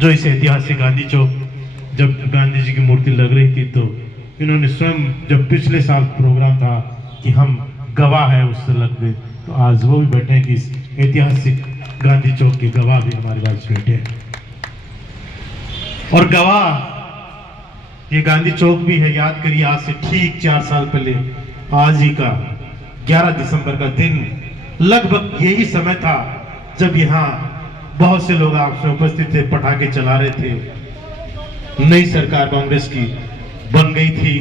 जो इस ऐतिहासिक गांधी चौक जब गांधी जी की मूर्ति लग रही थी तो इन्होंने स्वयं, जब पिछले साल प्रोग्राम था कि हम गवाह है उस सड़क पे, तो आज वो भी बैठे हैं कि इस ऐतिहासिक गांधी चौक के गवाह भी हमारे पास बैठे हैं। और गवाह ये गांधी चौक भी है। याद करिए, आज से ठीक 4 साल पहले आज ही का 11 दिसंबर का दिन लगभग यही समय था जब यहाँ बहुत से लोग आपसे उपस्थित थे, पटाखे चला रहे थे। नई सरकार कांग्रेस की बन गई थी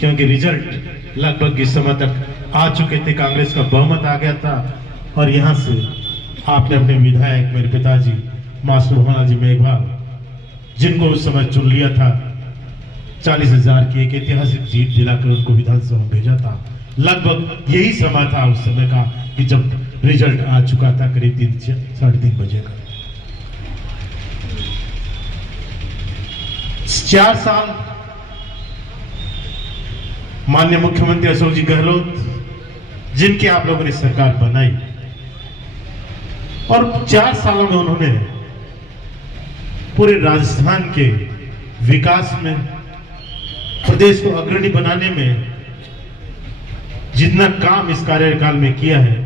क्योंकि रिजल्ट लगभग इस समय तक आ चुके थे, कांग्रेस का बहुमत आ गया था। और यहाँ से आपने अपने विधायक मेरे पिताजी मास्टर मोहन जी मेघवाल, जिनको उस समय चुन लिया था, 40,000 की एक ऐतिहासिक सीट दिलाकर उनको विधानसभा में भेजा था। लगभग यही समय था उस समय का कि जब रिजल्ट आ चुका था करीब 3-3:30 बजे का। 4 साल माननीय मुख्यमंत्री अशोक जी गहलोत, जिनकी आप लोगों ने सरकार बनाई, और 4 सालों में उन्होंने पूरे राजस्थान के विकास में, प्रदेश को अग्रणी बनाने में जितना काम इस कार्यकाल में किया है,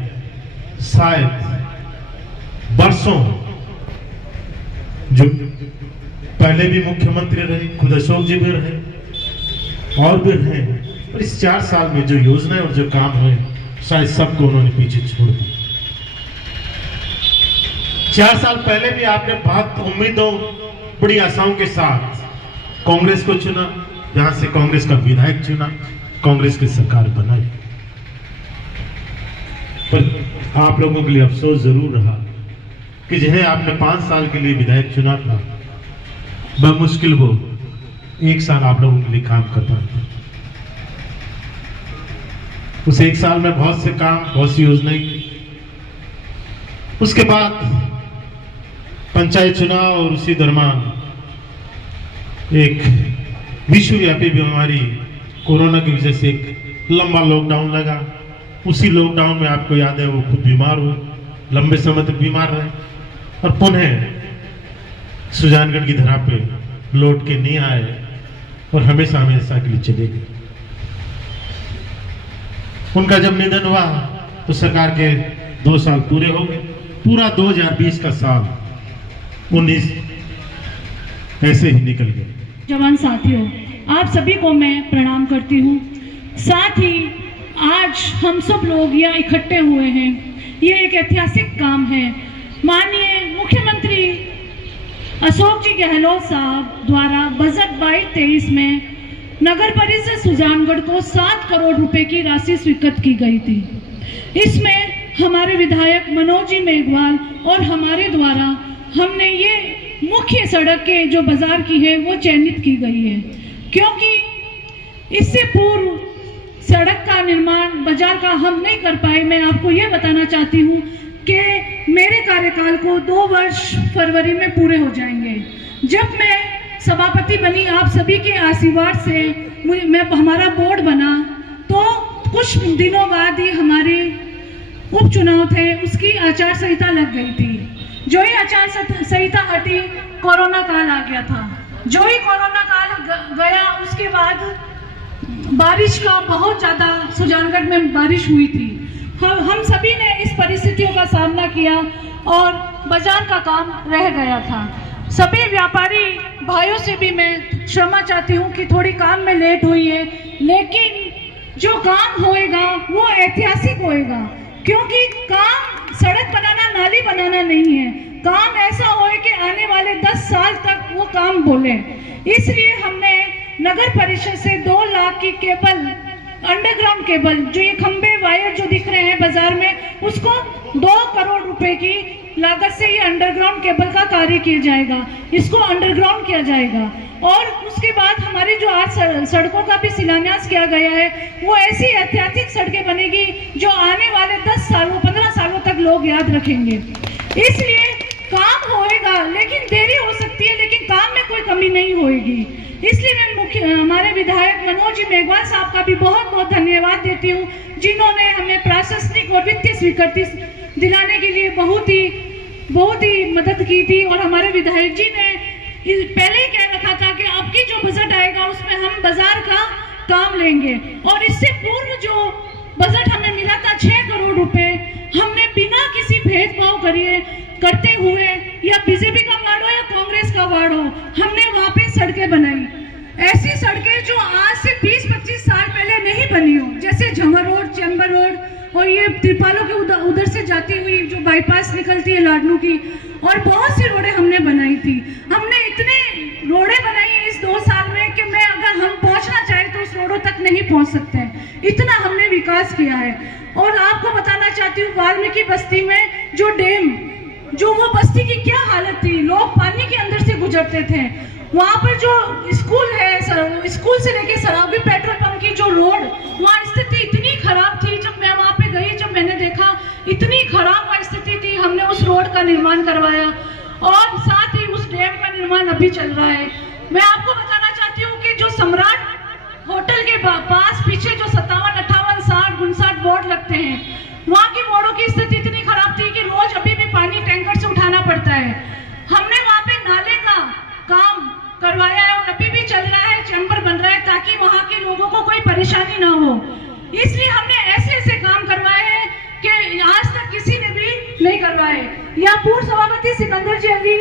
शायद वर्षों जो पहले भी मुख्यमंत्री रहे, खुद अशोक जी भी रहे और भी रहे, और इस 4 साल में जो योजनाएं और जो काम हुए, शायद सबको उन्होंने पीछे छोड़ दिया। 4 साल पहले भी आपने बहुत उम्मीदों, बड़ी आशाओं के साथ कांग्रेस को चुना, यहां से कांग्रेस का विधायक चुना, कांग्रेस की सरकार बनाई। पर आप लोगों के लिए अफसोस जरूर रहा कि जिन्हें आपने 5 साल के लिए विधायक चुना था, बमुश्किल वो 1 साल आप लोगों के लिए काम कर पाते। उस 1 साल में बहुत से काम, बहुत सी योजनाएं की। उसके बाद पंचायत चुनाव और उसी दरमियान एक विश्वव्यापी बीमारी कोरोना की वजह से एक लंबा लॉकडाउन लगा। उसी लॉकडाउन में आपको याद है वो खुद बीमार हुए, लंबे समय तक बीमार रहे और पुनः सुजानगढ़ की धरा पे लौट के नहीं आए और हमेशा हमेशा के लिए चले गए। उनका जब निधन हुआ तो सरकार के 2 साल पूरे हो गए। पूरा 2020 का साल 19 ऐसे ही निकल गए। जवान साथियों, आप सभी को मैं प्रणाम करती हूँ। साथ ही आज हम सब लोग यहाँ इकट्ठे हुए हैं, ये एक ऐतिहासिक काम है। माननीय मुख्यमंत्री अशोक जी गहलोत साहब द्वारा बजट 22-23 में नगर परिषद सुजानगढ़ को 7 करोड़ रुपए की राशि स्वीकृत की गई थी। इसमें हमारे विधायक मनोज जी मेघवाल और हमारे द्वारा हमने ये मुख्य सड़क के जो बाजार की है वो चयनित की गई है, क्योंकि इससे पूर्व सड़क का निर्माण बाजार का हम नहीं कर पाए। मैं आपको ये बताना चाहती हूँ कि मेरे कार्यकाल को 2 वर्ष फरवरी में पूरे हो जाएंगे। जब मैं सभापति बनी, आप सभी के आशीर्वाद से हमारा बोर्ड बना, तो कुछ दिनों बाद ही हमारे उपचुनाव थे, उसकी आचार संहिता लग गई थी। जो ही आचार संहिता हटी, कोरोना काल आ गया था। जो ही कोरोना काल गया, उसके बाद बारिश का बहुत ज़्यादा सुजानगढ़ में बारिश हुई थी। हम सभी ने इस परिस्थितियों का सामना किया और बाजार का काम रह गया था। सभी व्यापारी भाइयों से भी मैं क्षमा चाहती हूँ कि थोड़ी काम में लेट हुई है, लेकिन जो काम होएगा वो ऐतिहासिक होएगा, क्योंकि काम सड़क बनाना, नाली बनाना नहीं है। काम ऐसा होए कि आने वाले 10 साल तक वो काम बोले। इसलिए हमने नगर परिषद से 2 लाख की केबल, अंडरग्राउंड केबल, जो ये खंबे वायर जो दिख रहे हैं बाजार में, उसको 2 करोड़ रुपए की लागत से ये अंडरग्राउंड केबल का कार्य किया जाएगा। इसको अंडरग्राउंड किया जाएगा और उसके बाद हमारी जो आज सड़कों का भी शिलान्यास किया गया है, वो ऐसी ऐतिहासिक सड़कें बनेगी जो आने वाले 10 सालों 15 सालों तक लोग याद रखेंगे। इसलिए काम होएगा, लेकिन देरी हो सकती है, लेकिन काम में कोई कमी नहीं होएगी। इसलिए मैं हमारे विधायक मनोज जी मेघवाल साहब का भी बहुत बहुत धन्यवाद देती हूँ, जिन्होंने हमें प्रशासनिक और वित्तीय स्वीकृति दिलाने के लिए बहुत ही मदद की थी। और हमारे विधायक जी ने पहले ही कह रखा था कि अब की जो बजट आएगा उसमें हम बाजार का काम लेंगे। और इससे पूर्व जो बजट हमें मिला था 6 करोड़ रुपए, हमने बिना किसी भेदभाव करते हुए, या बीजेपी का वार्ड हो या कांग्रेस का वार्ड हो, हमने वहां पे सड़कें बनाई। ऐसी सड़कें जो आज से 20-25 साल पहले नहीं बनी हो, जैसे झमर रोड, चैम्बर रोड और ये त्रिपालों के उधर से जाती हुई जो बाईपास निकलती है लाडनू की, और बहुत सी रोडें हमने बनाई थी। हमने इतने रोडें बनाई हैं इस 2 साल में कि मैं अगर हम पहुंचना चाहें तो उस रोडों तक नहीं पहुंच सकते हैं, इतना हमने विकास किया है। और आपको बताना चाहती हूँ, वाल्मीकि बस्ती में जो डैम, जो वो बस्ती की क्या हालत थी, लोग पानी के अंदर से गुजरते थे। वहाँ पर जो स्कूल है, स्कूल से लेके सरावगी पेट्रोल पंप की जो रोड, वहाँ स्थिति इतनी खराब थी। जब मैं वहाँ पे गई, जब मैंने देखा इतनी खराब वहाँ स्थिति थी, हमने उस रोड का निर्माण करवाया और साथ ही उस डैम का निर्माण अभी चल रहा है। मैं आपको बताना चाहती हूँ कि जो सम्राट होटल के पास पीछे जो 57, 58, 60, 59 बोर्ड लगते हैं, वहाँ की बोर्डों की स्थिति इतनी खराब थी कि रोज अभी भी पानी टैंकर से उठाना पड़ता है। हमने वहाँ पे नाले का काम करवाया है और अभी भी चल रहा है, चैम्बर बन रहा है ताकि वहाँ के लोगों को कोई परेशानी ना हो। इसलिए हमने ऐसे ऐसे काम करवाए हैं कि आज तक किसी ने भी नहीं करवाए। या पूर्व सभापति सिकंदर जी अली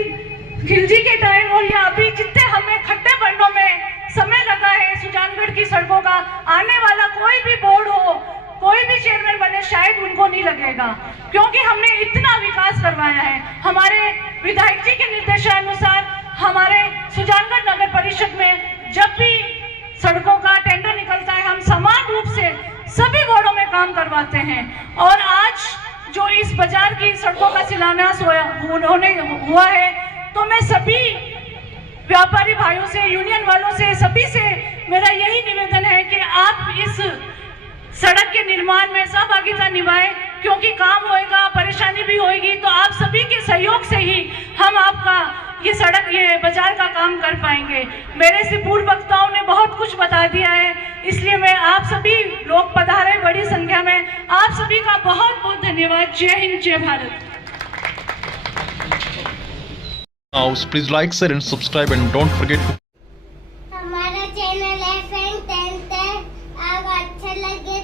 खिलजी के टाइम और या अभी जितने हमें खड्डे भरने में समय लगा है सुजानगढ़ की सड़कों का, आने वाला कोई भी बोर्ड हो, कोई भी चेयरमैन बने, शायद उनको नहीं लगेगा, क्योंकि हमने इतना विकास करवाया है। हमारे विधायक जी के निर्देशानुसार हमारे सुजानगढ़ नगर परिषद में जब भी सड़कों का टेंडर निकलता है, हम समान रूप से सभी वार्डों में काम करवाते हैं। और आज जो इस बाजार की सड़कों का शिलान्यास हुआ है, तो मैं सभी व्यापारी भाइयों से, यूनियन वालों से, सभी से मेरा यही निवेदन है कि आप इस सड़क के निर्माण में सहभागिता निभाएं, क्योंकि काम होएगा, परेशानी भी होएगी, तो आप सभी के सहयोग से ही हम आपका ये सड़क, ये बाजार का काम कर पाएंगे। मेरे से पूर्व वक्ताओं ने बहुत कुछ बता दिया है, इसलिए मैं आप सभी लोग पधारे बड़ी संख्या में, आप सभी का बहुत बहुत धन्यवाद। जय हिंद, जय Bharat. Now, please like, share and subscribe and don't forget to हमारा चैनल है फ्रेंड 10 है, अगर अच्छा लगे